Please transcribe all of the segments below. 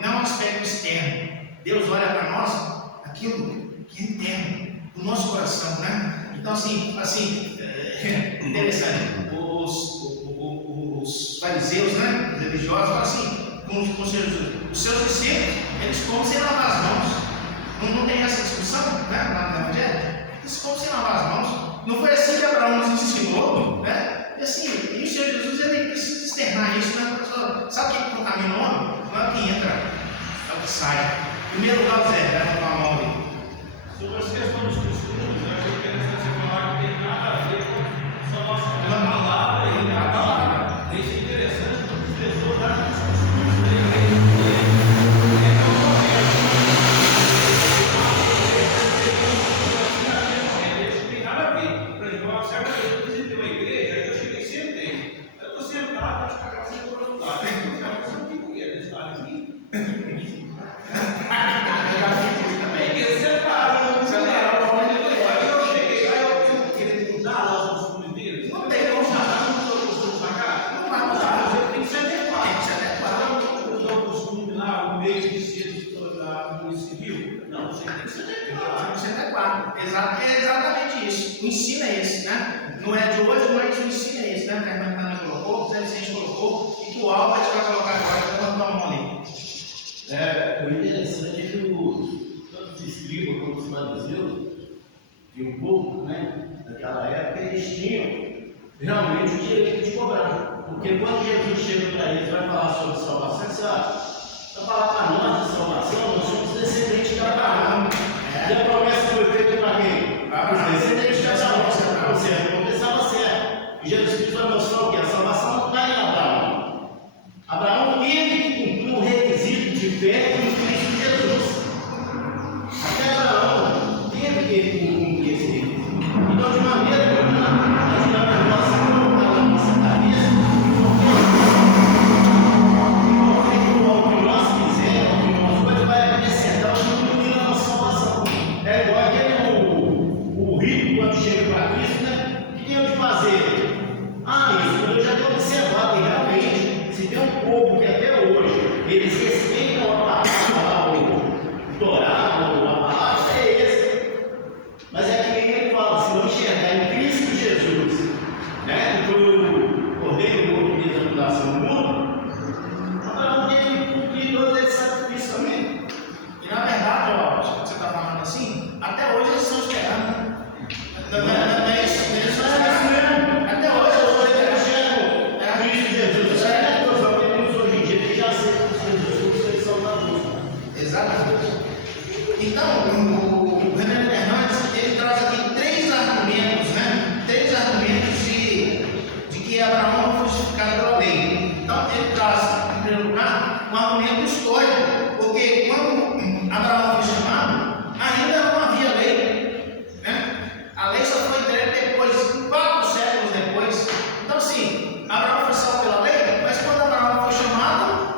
não é um aspecto externo. Deus olha para nós aquilo que é interno, do nosso coração, né? Então, assim, interessante. Os fariseus, né? Os religiosos, falam assim, com os seus discípulos, eles comem sem lavar as mãos. Não tem essa discussão, né? No Evangelho? Eles comem sem lavar as mãos. Não foi assim que Abraão nos ensinou, né? E assim, e o Senhor Jesus, ele precisa externar isso, né? Sabe o que contamina o homem? Não é o que entra, é o que sai. Em primeiro lugar, Zé, leva a mão ali. Sobre as questões dos costumes, eu achei interessante você falar que tem nada a ver com a nossa palavra e a palavra. Isso é interessante porque as pessoas acham que os costumes da igreja não tem nada a ver. Por exemplo, uma certa vez eu visitei uma igreja, aí eu cheguei sentei. Eu estou sentado, acho que a classe é por outro lado. Eu não sei o que é desse lado aqui. É exatamente isso. O ensino é esse, né? Não é de hoje, mas o ensino é esse, né? Que a irmã Tânia colocou, o Zé Vicente colocou, e que o Albert vai colocar agora, para botar uma mão ali. O interessante é que tanto os escribas como os fariseus, e o povo, né, daquela época, eles tinham realmente o direito de cobrar. Porque quando Jesus chega para eles e vai falar sobre salvação, ele vai falar para nós de salvação, nós somos descendentes de Abraão. E a promessa foi feita para quem? Para os descendentes de Abraão. Ou seja, a promessa estava certa. E Jesus Cristo vai mostrar o que? A salvação não está em Abraão. Abraão teve que cumprir o requisito de fé em Cristo Jesus. Até Abraão teve que cumprir esse requisito. Então, de maneira que nós na nossa cabeça, o que nós quisermos, o que nós coisas vai acrescentar o que na nossa salvação. É igual o rico quando chega para Cristo, né? O que tem de fazer? Isso eu já estou observado, e realmente, se tem um povo que até hoje eles respeitam a palavra, o Torá, a palavra, é esse. Mas é que nem ele fala, se não enxergar em Cristo Jesus, né? Que foi o cordeiro morto que fez a fundação do mundo, Abraão tem que cumprir todos esses sacrifícios também. E na verdade, ó, você está falando assim, até hoje eles estão esperando. Não é isso? Até hoje eu estou esperando. Cristo Jesus, isso é a coisa que temos hoje em dia, que já aceita os Jesus, eles são maduros. Exatamente. Então, o reverendo Hernandes, ele traz aqui três argumentos, né? Três argumentos de que Abraão foi justificado pela lei. Então, ele traz, em primeiro lugar, um argumento histórico, porque quando Abraão foi chamado, ainda não havia lei, né? A lei só foi entregue depois, 4 séculos depois. Então, assim, Abraão foi salvo pela lei, mas quando Abraão foi chamado,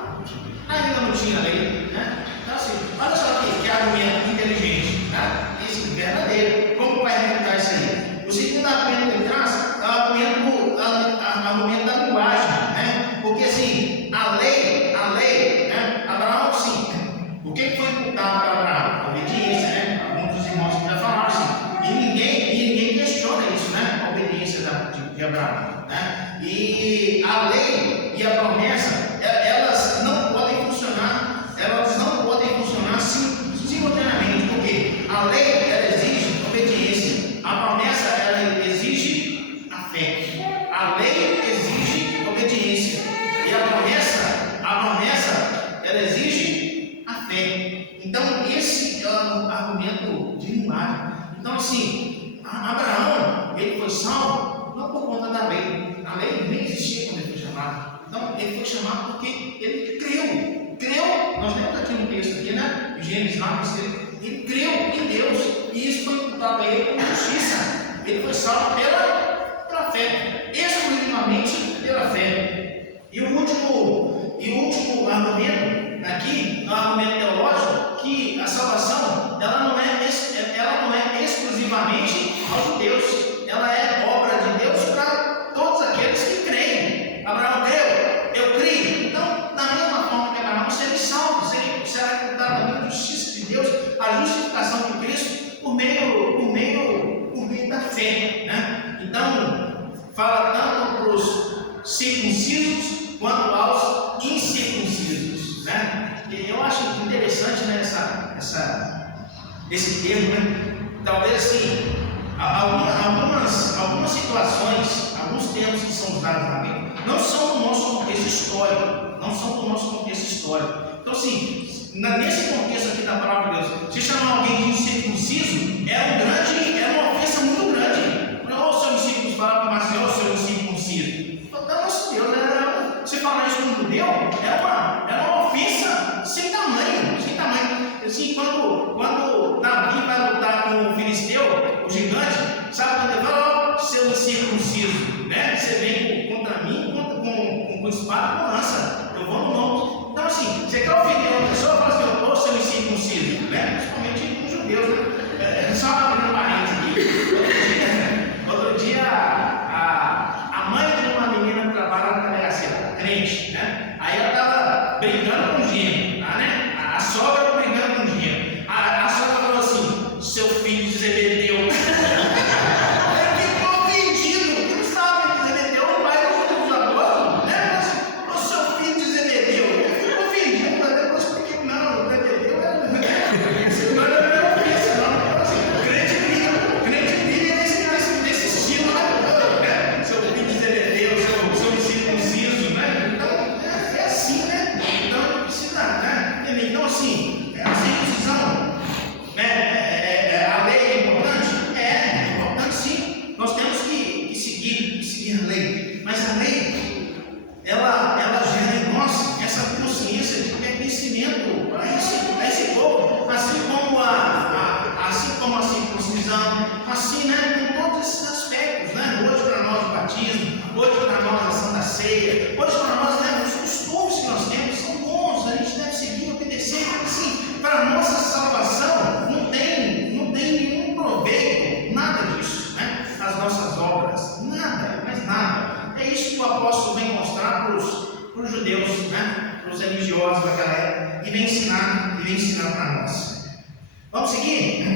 ainda não tinha lei, né? Então, assim, olha só aqui, que argumento inteligente, né? Isso é verdadeiro. Como vai argumentar isso aí? O segundo argumento que ele traz é o argumento da linguagem, né? Porque, assim, a lei, né? Abraão, sim. O que foi imputado para Abraão? A obediência, né? Alguns dos irmãos já falaram assim. E ninguém questiona isso, né? A obediência de Abraão, né? E a lei e a promessa, elas não podem funcionar simultaneamente, porque a lei, ela exige obediência, a promessa, ela exige a fé. A lei exige obediência e a promessa, ela exige a fé. Então, esse é o argumento de linguagem. Então, assim, Abraão, ele foi salvo não por conta da lei. A lei nem existia quando ele foi chamado. Então, ele foi chamado porque ele creu. Nós lemos aqui um texto aqui, né? Gênesis 9, ele creu em Deus e isso foi imputado a ele como justiça. Ele foi salvo pela fé, exclusivamente pela fé. E o último argumento aqui, um argumento teológico, que a salvação ela não é exclusivamente aos judeus, ela é obra de Deus para todos aqueles que creem. Abraão creu, eu creio. Então, da mesma forma que Abraão, se ele salva esse termo, né? Talvez assim, algumas situações, alguns termos que são usados na Bíblia, não são do nosso contexto histórico, não são do nosso contexto histórico. Então, assim, nesse contexto aqui da palavra de Deus, se chamar alguém de incircunciso, era uma ofensa muito grande. Não, seu incircunciso, falar para o Marcelo, seu incircunciso. Então, nosso Deus, você falar isso com um judeu, era uma ofensa sem tamanho, sem tamanho. Assim, quando Davi vai lutar com o filisteu, o gigante, sabe quando ele fala, seu incircunciso, né? Você vem contra mim, com espada e com lança, eu vou no nome. Então, assim, você quer ofender uma pessoa, fala assim, eu seu incircunciso, né? Principalmente com os judeus, né? Só abrindo um parênteses aqui, outro dia a mãe de uma menina que trabalha na delegacia, crente, né? Aí ela estava brincando com o gênio, tá, né? A sogra brigando com o gênio. A sogra falou assim, seu filho de Zebedeu. Ele ficou ofendido, ele não sabe que Zebedeu é o pai do apóstolo, né? Mas, o seu filho de Zebedeu. Ele ficou ofendido, mas depois eu expliquei, não, Zebedeu era ofensa, não. Então, assim, crente briga nesse estilo, né? Seu filho de Zebedeu, seu incircunciso, né? Então, é assim, né? Então, precisa, né? Então, assim, a circuncisão, né? A lei é importante? É importante sim. Nós temos que seguir a lei. Mas a lei, ela gera em nós essa consciência de pertencimento a esse povo. Assim como a circuncisão, assim, né? Com todos esses aspectos, né? Hoje para nós o batismo, hoje para nós a Santa Ceia, hoje para nós, né? Os costumes que nós temos são bons, a gente deve seguir, obedecer. Assim, para a nossa salvação não tem nenhum proveito, nada disso, né? As nossas obras, nada, mas nada. É isso que o apóstolo vem mostrar para os judeus, né? Para os religiosos daquela época, e vem ensinar para nós. Vamos seguir?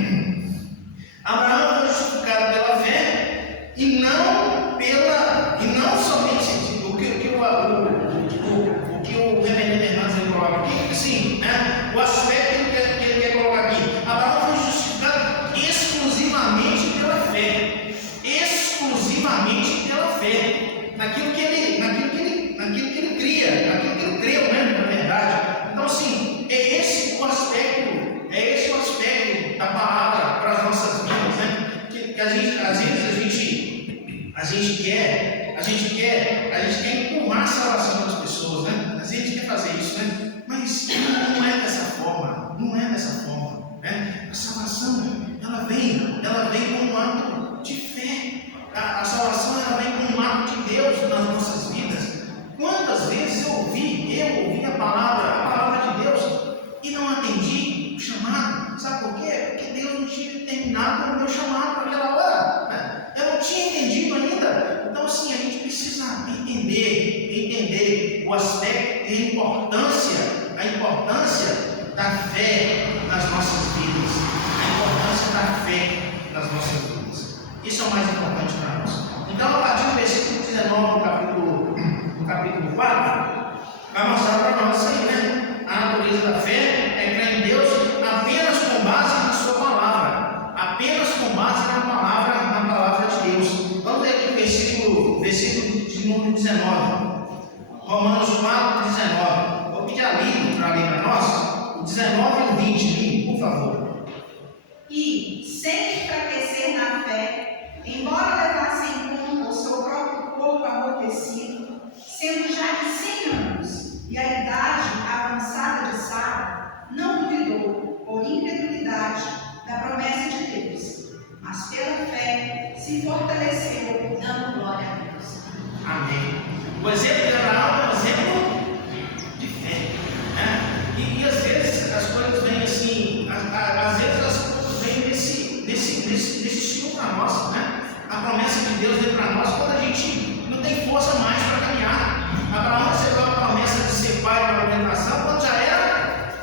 Abraão foi justificado pela fé e não somente o que o reverendo Hernandes coloca aqui, sim, né? O aspecto que ele quer colocar aqui. Abraão foi justificado exclusivamente pela fé, naquilo que ele cria, naquilo que ele creu, né? Na verdade. Então, assim, é esse o aspecto da palavra para as nossas vidas, né? Que às vezes a gente quer empurrar a salvação das pessoas, né? Às vezes a gente quer fazer isso, né? Mas não é dessa forma, né? A salvação, ela vem como um ato de fé. A salvação, ela vem como um ato de Deus nas nossas vidas. Quantas vezes eu ouvi a palavra de Deus e não atendi o chamado? Sabe por quê? Porque Deus não tinha terminado o meu chamado para aquela hora, né? Eu não tinha entendido ainda. Então, assim, a gente precisa entender o aspecto e a importância da fé nas nossas vidas, Isso é o mais importante para nós. Então, a partir do versículo 19 do capítulo 4, vai mostrar para nós aí, né? A natureza da fé é crer em Deus apenas com base na sua palavra, apenas com base na palavra de Deus. Vamos ver aqui o versículo de número 19, Romanos 4, 19. Vou pedir a Lívia para ler para nós, o 19 e o 20, Lívia, por favor. E, sem enfraquecer na fé, embora levasse em conta o seu próprio corpo amortecido, sendo já de 100 anos, e a idade avançada de Sara, não duvidou, por incredulidade, da promessa de Deus, mas pela fé se fortaleceu, dando glória a Deus. Amém. O exemplo de Abraão é um exemplo de fé, né? E às vezes as coisas vêm assim, às vezes as coisas vêm nesse estilo para nós, né? A promessa de Deus vem para nós quando a gente não tem força mais para caminhar. Abraão recebeu a promessa de ser pai para a alimentação quando já era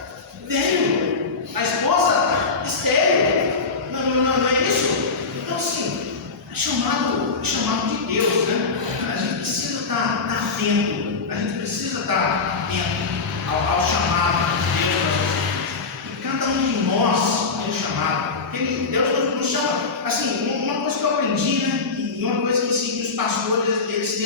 velho. A esposa estéril. Não é isso? Então, assim, é chamado de Deus, né? A gente precisa estar atento. A gente precisa estar atento ao chamado de Deus para as nossas vidas. E cada um de nós tem um chamado.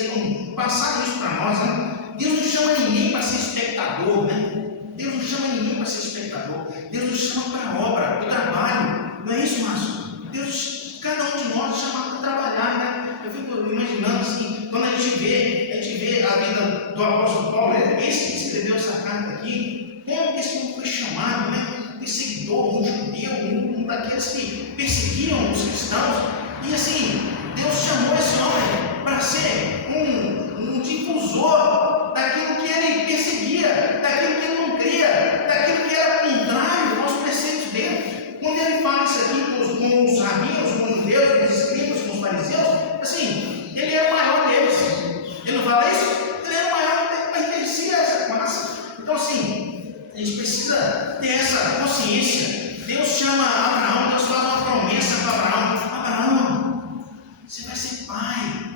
precisam passar isso para nós, né? Deus não chama ninguém para ser espectador, né? Deus não chama ninguém para ser espectador. Deus nos chama para a obra, para o trabalho. Não é isso, Márcio? Deus, cada um de nós é chamado para trabalhar, né? Eu fico imaginando assim, quando a gente vê a vida do apóstolo Paulo, esse que escreveu essa carta aqui, como esse homem foi chamado, né? Perseguidor, um judeu, um daqueles que perseguiam os cristãos. E assim, Deus chamou esse homem para ser um difusor daquilo que ele perseguia, daquilo que ele não cria, daquilo que era contrário aos preceitos dele. Quando ele fala isso aqui com os rabinos, com os judeus, com os escribas, com os fariseus, assim, ele era o maior deles. Ele não fala isso? Ele era o maior, mas pertencia a essa classe. Então, assim, a gente precisa ter essa consciência. Deus chama Abraão, Deus faz uma promessa para Abraão. Abraão, você vai ser pai.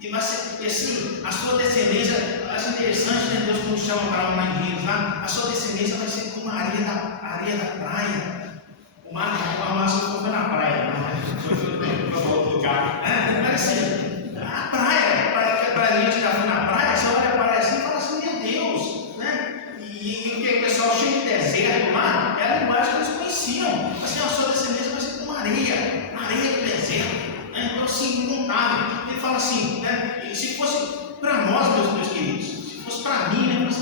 E vai ser, e assim, a sua descendência, acho interessante, né? Deus quando chama Abraão lá em Gênesis, a sua descendência vai ser como a areia da praia. O Márcio foi na praia, foi outro lugar. Mas assim, a praia, para a gente que foi na praia, você olha para a praia assim e fala assim, meu Deus, né? E o que o pessoal cheio de deserto lá, era a linguagem que eles conheciam. Assim, a sua descendência vai ser como areia do deserto. Então, assim, incontável. Ele fala assim, né? E se fosse para nós, meus queridos, se fosse para mim, né? Mas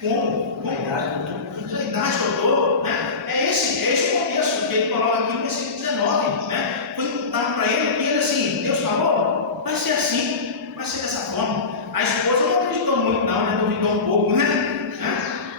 como? A idade que eu estou, né? É esse o contexto que ele coloca aqui no versículo 19, né? Foi imputado para ele, e ele assim, Deus falou, vai ser assim, vai ser dessa forma. A esposa não acreditou muito, não, né? Duvidou um pouco, né?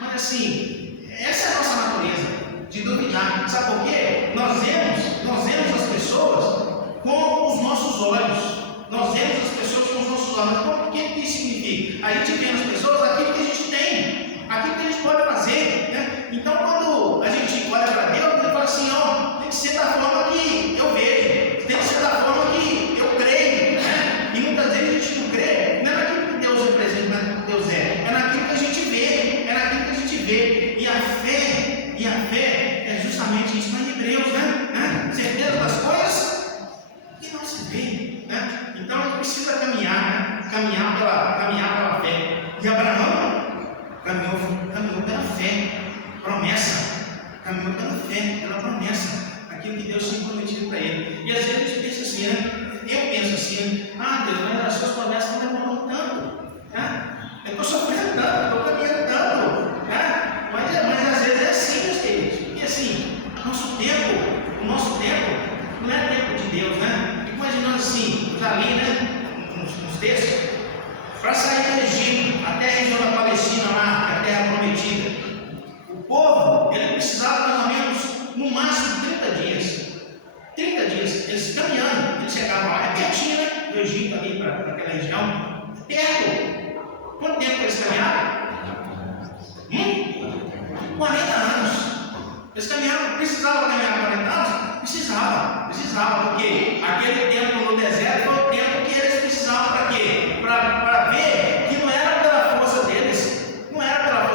Mas assim, essa é a nossa natureza, de duvidar. Sabe por quê? Nós vemos as pessoas com os nossos olhos. Nós vemos as pessoas com os nossos olhos. Então, o que isso significa? A gente vê nas pessoas aquilo que a gente tem, aquilo que a gente pode fazer, né? Então, quando a gente olha para Deus, ele fala assim, ó, tem que ser da forma que eu vejo, tem que ser da forma que eu creio, né? E muitas vezes a gente não crê, não é naquilo que Deus representa, não é naquilo que Deus é naquilo que a gente vê, é naquilo que a gente vê. E a fé é justamente isso, mas em Hebreus, né? Certeza das coisas que não se vê, né? Então a gente precisa caminhar, né? Caminhar pela fé. E Abraão caminhou pela fé, promessa, caminhou pela fé, pela promessa, aquilo que Deus tinha prometido para ele. E às vezes a gente pensa assim, né? Eu penso assim, Deus, mas as suas promessas estão demorando tanto, né? Eu estou sofrendo tanto, estou caminhando tanto, né? Mas às vezes é assim, meus queridos. E assim, o nosso tempo não é tempo de Deus, né? Imaginando assim, já li, né? Nos textos, para sair do Egito até a região da Palestina, lá, que é a terra prometida, o povo, ele precisava mais ou menos, no máximo 30 dias. 30 dias, eles caminhando, eles chegavam lá, é pertinho, né? Do Egito ali, para aquela região, perto. Quanto tempo eles caminharam? 40 anos. Eles caminharam, precisavam caminhar 40 anos? Precisava, porque aquele tempo no deserto foi o tempo que eles precisavam para quê? Para ver que não era pela força deles, era pela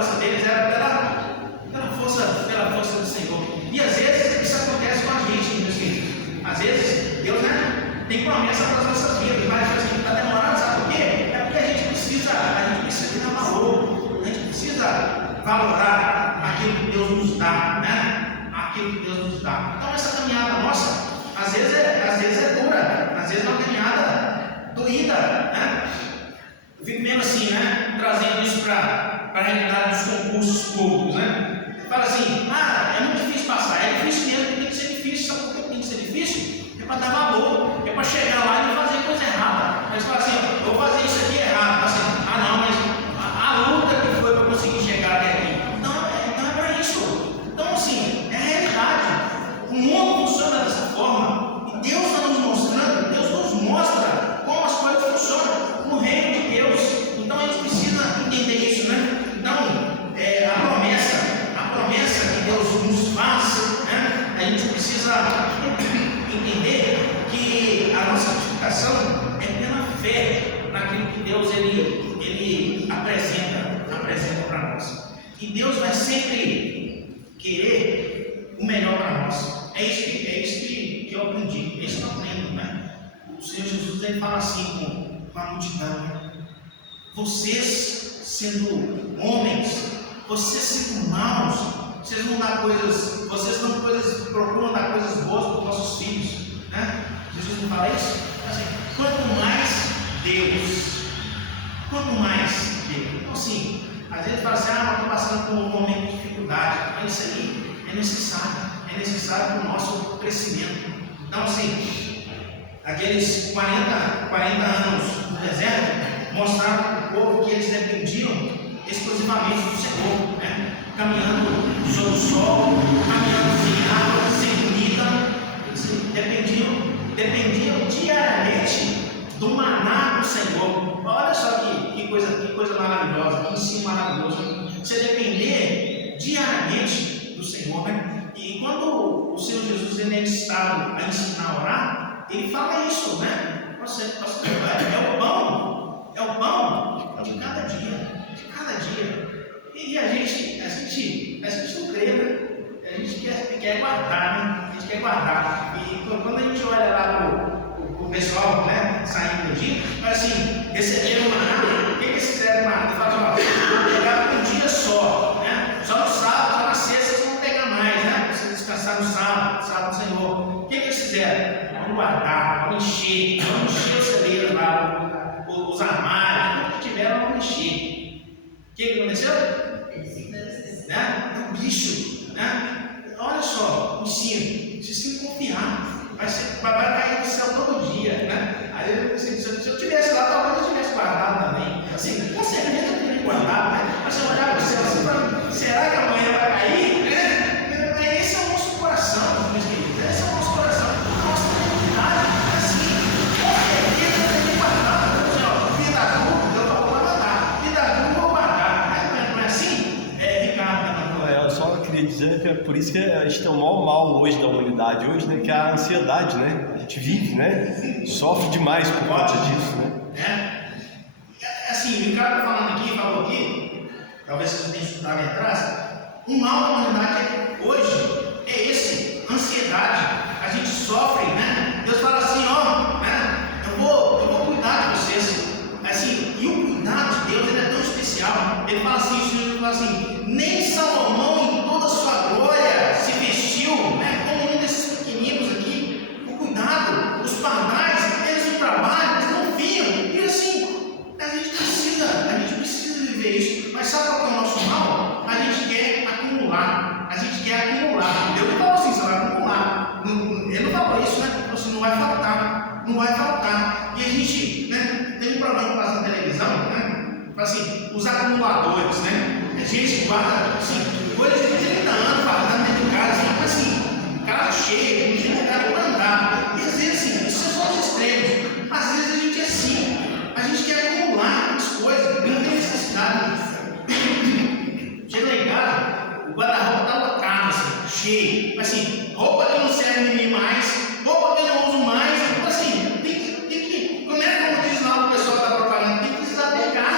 força do Senhor. E às vezes isso acontece com a gente, meus queridos. Às vezes Deus, né, tem promessa para as nossas vidas, mas a gente está demorando, sabe por quê? É porque a gente precisa dar valor, a gente precisa valorar aquilo que Deus nos dá, né? Aquilo que Deus nos dá. Então essa caminhada nossa, às vezes é dura, às vezes é uma caminhada doída, né? Eu fico mesmo assim, né? Trazendo isso para a realidade dos concursos públicos, né? Fala assim, é muito difícil passar, é difícil mesmo, tem que ser difícil, sabe por que tem que ser difícil? É para dar valor, é para chegar lá e não fazer coisa errada. Mas fala assim, eu vou fazer isso aqui errado, assim, não, mas a luta que foi para conseguir chegar até aqui. Então é para isso. Então assim, é a realidade. O mundo funciona dessa forma. E Deus está nos mostrando, Deus nos mostra como as coisas funcionam no reino de Deus. Então a gente precisa entender isso, né? Então, a promessa que Deus nos faz, né? A gente precisa entender que a nossa santificação é pela fé naquilo que Deus ele apresenta para nós. E Deus vai sempre querer o melhor para nós. É isso que eu aprendi, é isso que eu aprendo, né? O Senhor Jesus ele fala assim com com a multidão. Né? Vocês, sendo homens, vocês sendo irmãos, vocês não procuram dar coisas boas para os vossos filhos. Né? Jesus não fala isso? Assim, quanto mais Deus. Então, assim, às vezes fala assim, eu estou passando por um momento de dificuldade, mas isso aí é necessário para o nosso crescimento. Então, assim, aqueles 40 anos no deserto mostraram para o povo que eles dependiam exclusivamente do Senhor, né? Caminhando sob o sol, caminhando sem água, sem comida, eles dependiam diariamente do maná do Senhor. Olha só que coisa maravilhosa, que ensino maravilhoso. Você depender diariamente do Senhor, né? E quando o Senhor Jesus ele é instado a ensinar a orar, ele fala isso, né? É o pão de cada dia. E a gente não crê, né? A gente quer guardar, né? A gente quer guardar. E quando a gente olha lá o pessoal, né, saindo do Egito, mas assim, receberam maná. O que eles fizeram maná? Eles falaram assim, vão pegar um dia só, né? Só no sábado, só na sexta vocês vão pegar mais, né? Vocês descansar no sábado do Senhor. O que eles fizeram? Vamos guardar, vamos encher os celeiros lá, os armários, tudo que tiveram, vamos encher. O que aconteceu? Né? É um bicho, né? Olha só, ensino, vocês têm que confiar. Vai cair do céu todo dia, né? Aí se eu tivesse lá, talvez eu tivesse guardado também. Assim, com certeza eu teria guardado, né? Mas se eu olhar para o céu assim, será que amanhã vai cair? Né? Esse é o nosso coração, meus queridos. Esse é o nosso coração, a nossa tranquilidade. Assim, com certeza eu teria guardado. Vida dura, eu vou guardar. Vida dura, eu vou guardar. Não é assim? Ricardo, Eu só queria dizer que é por isso que a gente tem o maior mal hoje da humanidade, hoje, né? Que é a ansiedade, né? A gente vive, né? Sofre demais por conta disso, né? Assim, o Ricardo falou aqui, talvez vocês tenham estudado aí atrás, o mal da humanidade hoje é esse, ansiedade. A gente sofre, né? Deus fala assim, né? Eu vou cuidar de vocês. Assim, e o cuidado de Deus ele é tão especial. Ele fala assim, o Senhor fala assim, nem Salomão em toda a sua glória se vestiu, né? Como um desses pequeninos aqui. O cuidado, os pardais, eles não trabalham, eles não viam. E assim, a gente precisa viver isso. Mas sabe qual é o nosso mal? A gente quer acumular. Deus não falou assim, você vai acumular. Ele não falou isso, né? Ele falou assim, não vai faltar. E a gente, né? Tem um programa que passa na televisão, né? Assim, os acumuladores, né? A gente guarda, assim, coisas de 30 anos guardando dentro de casa, assim, casa cheia, não tem lugar para andar. E às vezes, assim, isso é só os extremos. Às vezes a gente é assim, a gente quer acumular as coisas, não tem necessidade. Chega lá em casa, o guarda-roupa está lotado, assim, cheio. Assim, roupa que não serve em mim mais, roupa que eu não uso mais. Assim, tem que, como diz lá o pessoal da propaganda, tem que desapegar.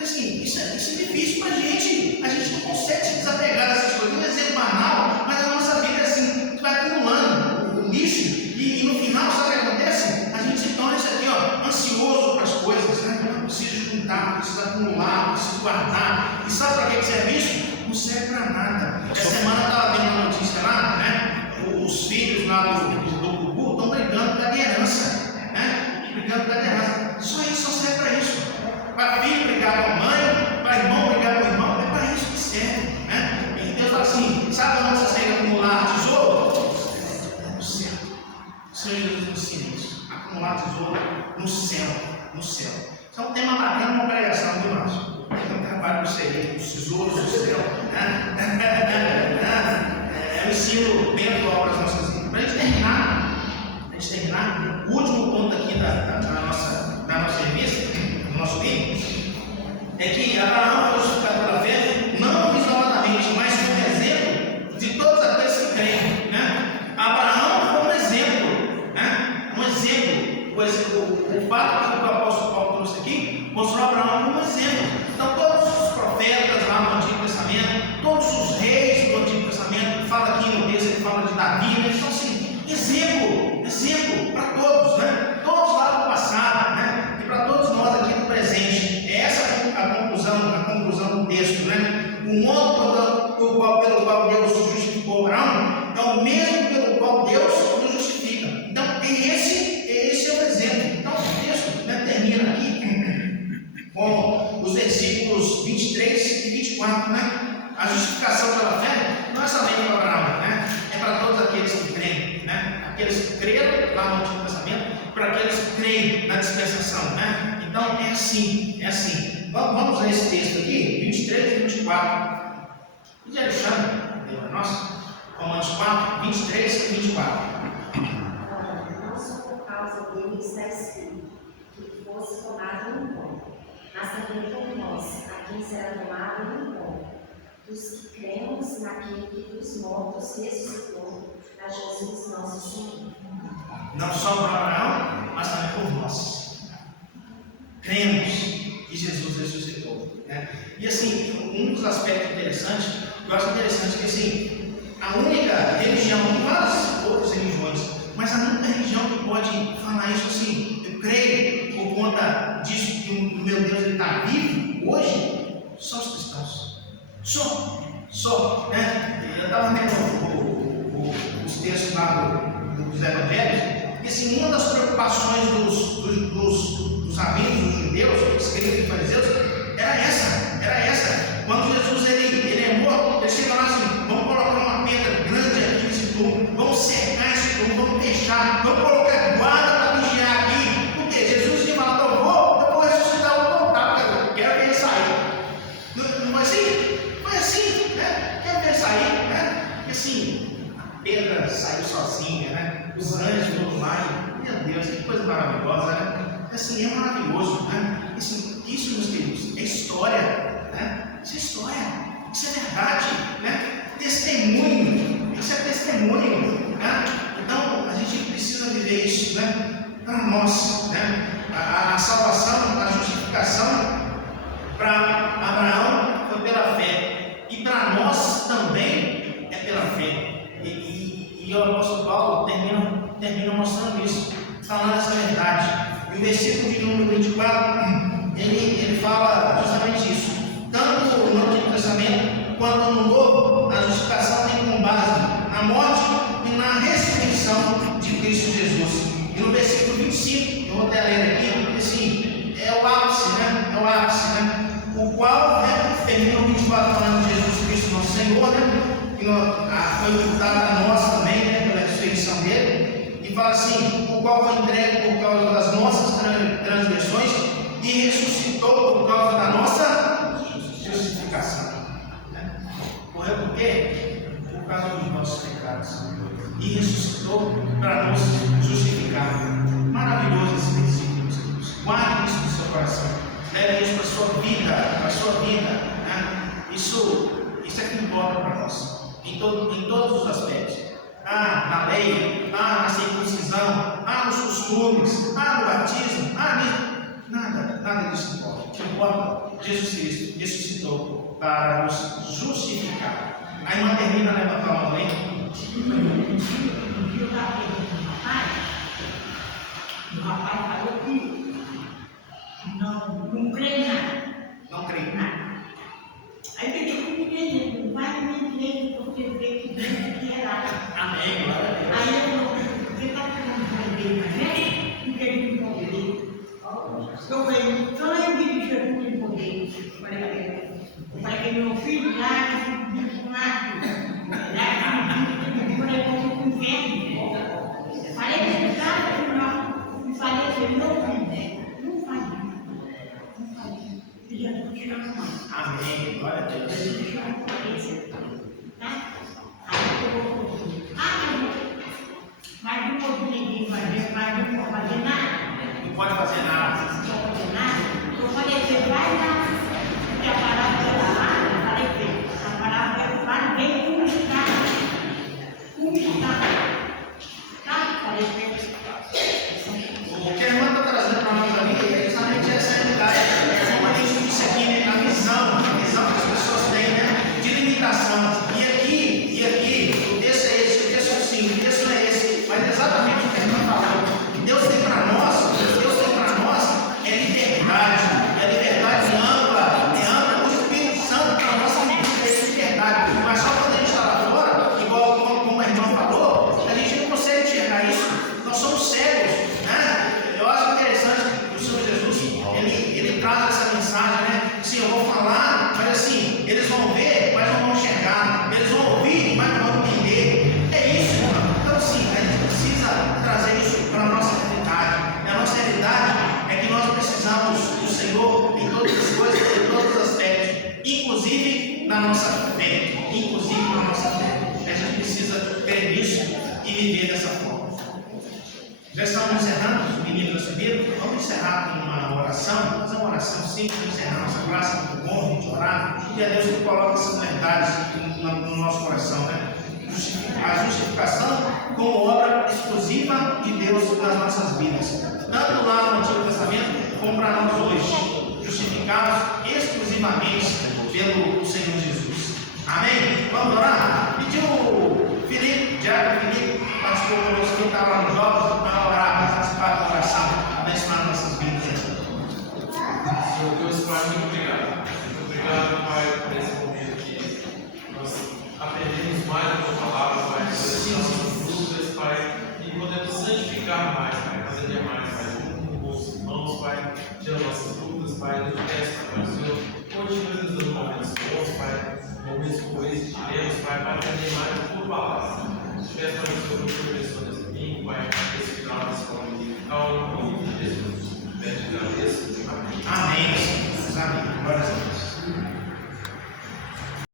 Assim, isso é difícil para a gente não consegue se desapegar dessas coisas. Um exemplo banal, mas a nossa vida é assim, vai acumulando o lixo e no final, sabe o que acontece? A gente se torna isso aqui, ansioso para as coisas, né? Eu preciso juntar, preciso acumular, preciso guardar. E sabe para que serve isso? Não serve para nada. Essa semana eu estava vendo uma notícia lá, né? Os filhos lá do Gugu estão brigando pela herança, né? Brigando pela herança. Só isso só serve para isso. Para filho brigar com a mãe, para irmão brigar com o irmão, é para isso que serve, né? E Deus fala assim, sabe onde você tem que acumular tesouro? No céu. O Senhor Jesus ensina isso. Acumular tesouro no céu. Isso é um tema bacana, uma pregação, viu, Márcio? Eu trabalho com isso aí, os tesouros do céu. Eu ensino bem atual para as nossas vidas. Para a gente terminar, o último ponto aqui da nossa revista, do nosso livro, é que Abraão foi justificado pela fé, não isoladamente, mas como exemplo de todos aqueles que creem, né? Abraão foi um exemplo, né? O fato que o apóstolo Paulo trouxe aqui mostrou Abraão como um exemplo. Então, todos os profetas lá no Antigo Testamento, todos os reis do Antigo Testamento, fala aqui no texto, ele fala de Davi, eles são assim, exemplo para todos, né? Todos lá do passado, né? O modo pelo qual Deus justificou Abraão é o mesmo pelo qual Deus nos justifica. Então, esse é o exemplo. Então, o texto, né, termina aqui com os versículos 23 e 24, né? A justificação pela fé não é somente para Abraão, né? É para todos aqueles que creem, né? Aqueles que creram lá no Antigo Testamento, para aqueles que creem na dispensação, né? Então é assim, é assim. Vamos ler esse texto aqui, 23 e 24. E Alexandre, lê para nós, Romanos 4, 23 e 24. Não só por causa dele está escrito que fosse tomado em conta, mas também por nós, a quem será tomado em conta, dos que cremos naquele que dos mortos ressuscitou, a Jesus nosso Senhor. Não só para Abraão, mas também por nós. Cremos que Jesus ressuscitou, né? E assim, um dos aspectos interessantes, eu acho interessante que assim, a única religião, tem várias outras religiões, mas a única religião que pode falar isso assim, eu creio por conta disso que o meu Deus está vivo hoje, são os cristãos. Só, né? Eu estava lendo os textos lá dos evangelhos, e assim, uma das preocupações dos rabinos, dos judeus, escritos e fariseus, era essa. Quando Jesus ele é morto, eles chegam lá assim, vamos colocar uma pedra grande aqui nesse túmulo, vamos cercar esse túmulo, vamos fechar, vamos colocar guarda para vigiar aqui, porque Jesus tinha falado, eu vou ressuscitar, eu vou voltar, eu quero ver ele sair. Não vai assim? Foi assim, né? Quero ver ele sair, né? Porque assim, a pedra saiu sozinha, né? Os anjos foram lá, e, meu Deus, que coisa maravilhosa, né? Assim, é maravilhoso, né? Isso, meus queridos, é história, né? Isso é história, isso é verdade, né? Testemunho, isso é testemunho, né? Então, a gente precisa viver isso, né? Para nós, né? A salvação, a justificação para Abraão foi pela fé, e para nós também é pela fé. E o apóstolo Paulo termina mostrando isso, falando essa verdade. E o versículo de número 24, ele fala justamente isso. Tanto no Antigo Testamento quanto no Novo, a justificação tem como base na morte e na ressurreição de Cristo Jesus. E no versículo 25, eu vou até ler aqui, porque assim, é o ápice, né? É o ápice, né? O qual, né, termina o 24 falando de Jesus Cristo, nosso Senhor, né? Que foi imputado a nós também, né? Pela ressurreição dele. E fala assim, o qual foi entregue por causa das nossas transgressões e ressuscitou por causa da nossa justificação. Né? Morreu por quê? Por causa dos nossos pecados. E ressuscitou para nos justificar. Maravilhoso esse versículo, meus queridos. Guarde isso no seu coração. Leve isso para a sua vida. Né? Isso é que importa para nós. Em todos os aspectos. Na lei, na circuncisão, nos costumes, no batismo, nada disso importa. O que importa, Jesus Cristo ressuscitou para nos justificar. A irmã termina a levantar a mão, hein? O rapaz falou que não crê nada. Não creio. Nada. Aí peguei com ninguém, vai na igreja, porque vê que Deus que é lá. Amém, glória a Deus. Aí eu falou, você está falando com Deus, né? Porque ele não pode ver. Eu falei, só eu vi Jesus não poder. Eu falei que meu filho lá, que fica lá, eu falei, como com inferno. Falei que ele estava não. E falei que ele não fiz. Não faz. Não faz. E Jesus te ama mais. Amém, glória a Deus. Jesus te ama mais. Tá? Aí eu vou fazer. Mas não consegui fazer, mas não vou fazer nada. Não pode fazer nada. Não vou fazer nada. Eu falei, você vai lá. Porque a palavra dela lá, eu falei que a palavra dela lá vem conquistar. Conquistar. Tá? Falei que O que a irmã está trazendo para nós ali é justamente essa realidade. Como a gente disse aqui, né? A visão que as pessoas têm, né? De limitação. E aqui, o texto é esse, o texto é sim, o texto não é esse. Mas é exatamente o que a irmã falou. O que Deus tem para nós é liberdade. É liberdade. na nossa fé, inclusive na nossa fé. A gente precisa ter isso e viver dessa forma. Já estamos encerrando, os meninos subiram. Vamos encerrar com uma oração. Fazer uma oração simples, encerrar nossa classe, muito bom, a gente orar. E a Deus que coloca essas verdades no nosso coração, né? A justificação como obra exclusiva de Deus nas nossas vidas, tanto lá no Antigo Testamento como para nós hoje, justificados exclusivamente pelo Senhor Jesus. Amém? Vamos orar? Pediu o Felipe, Diácono Felipe, participou conosco, que está lá nos jogos, para orar, participar da oração, abençoar nossas vidas. Senhor Deus, Pai, muito obrigado. Muito obrigado, Pai, por esse momento que nós aprendemos mais a tua palavra, Pai, por nossas dúvidas, Pai, e podemos santificar mais, Pai, fazer mais, Pai, junto com os irmãos, Pai, tirando nossas dúvidas, Pai, nos peço, Pai, o Senhor, continue nos dando momentos bons, Pai, momentos como esse que tivemos, Pai, para aprender mais a tua palavra. Te peço, Pai, o Senhor, que abençoe nesse domingo, Pai,